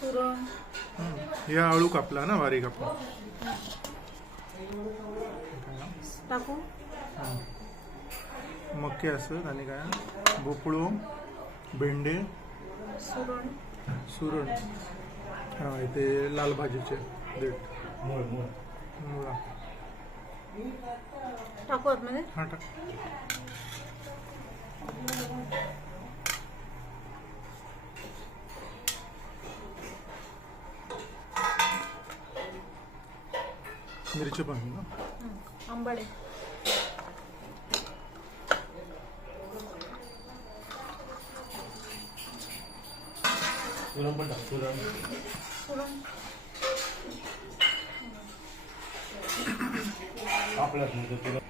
सुरण हे आळू कापला ना बारीक आपला टाकू? मक्के असत आणि काय? भोपळो भेंडे सुरण. सुरण. हा इथे लाल भाजीचे देठ. मुळा. टाकू आतमध्ये हा टाक मिरची पण ना हं, आंबाडे सुरण काळ्या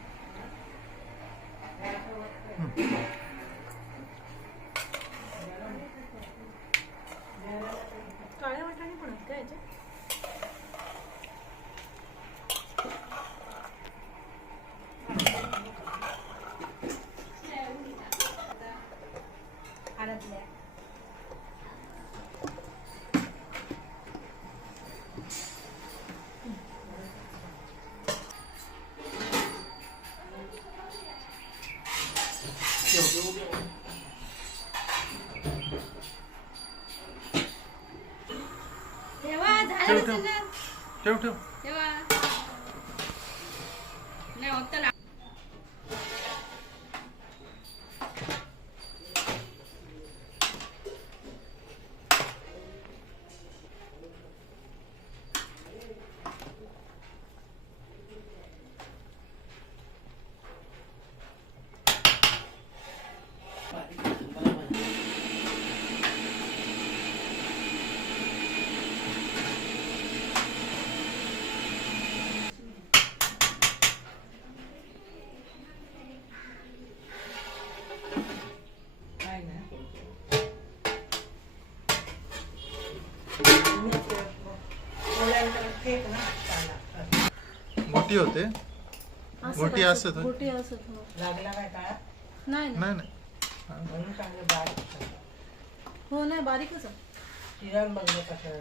ठेव ठेव. ठेव ठेव. नाही होत मोठी होते काय? असत? गोटी असत हो. लागला काय काळा नाही नाही. नाही नाही म्हणून चांगलं बारीक हो नाही बारीकच आहे चिरण बघलं कसं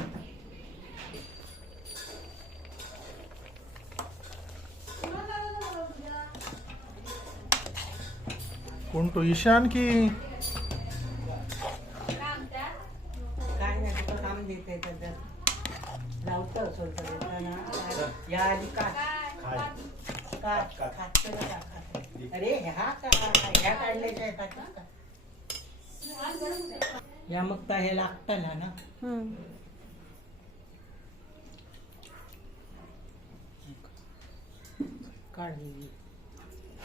कोण तो ईशान की? काय नाही तुला काम देते त्याच्यात लावतं सोलतं ना या आधी काट खाय काट खात का खात अरे ह्या का? ह्या काढल्याच्या येतात का? या मग तर हे लागतं ना ना? हं. काढ.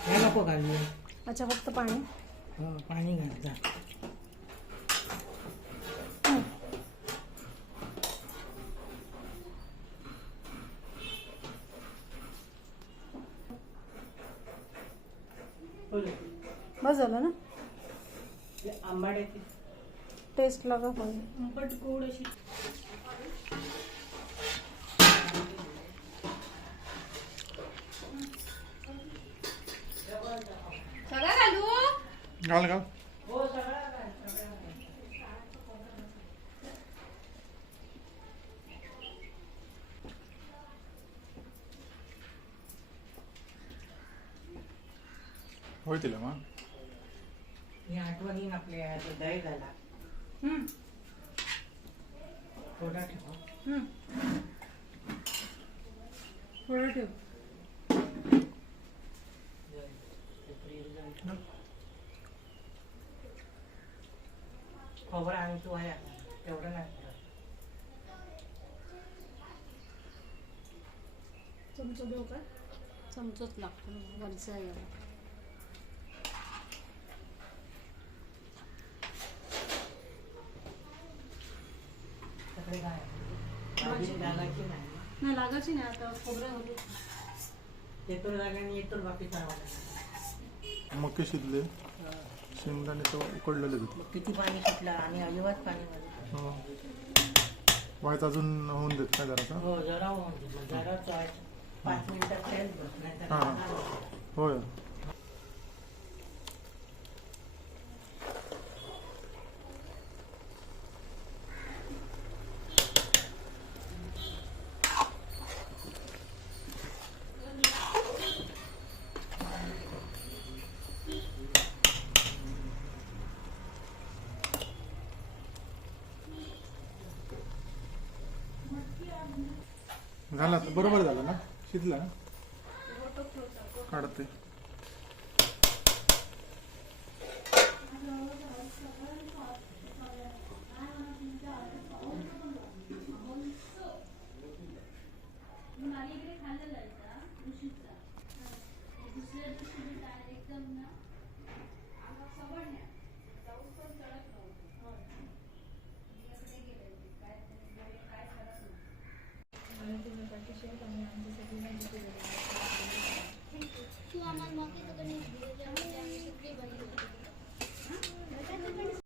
हे नको घालू. अच्छा फक्त पाणी? हो पाणी घाल जा. बस झालं ना? आंबाड्याची. टेस्ट लागा पाहिजे घाल घाल होतील मग. ही आठवणी आपल्या हृदय झाला. थोडा ठेवा. थोडं ठेव. खोबरं आणि तू आहे आता. तेवढं नाही ठेवत. चमचा देऊ का चमचाच लागतो वरचा आहे सगळे काय भाजी लागायची नाही नाही लागायची नाही आता खोबरं होतो येतो जागाने येतो बाकी चालवा मग शिजले शेंगदाणे तर उकडलेले होते किती पाणी सुटलं आणि अजिबात पाणी नाही. हो. व्हायचं अजून होऊन देत काय जरासा हो जरा होऊन दे. मग जरा चाळायचं. पाच मिनिटात तेल बस नाही तर हा. होय झाला तर बरोबर झालं ना? शिजला काढते.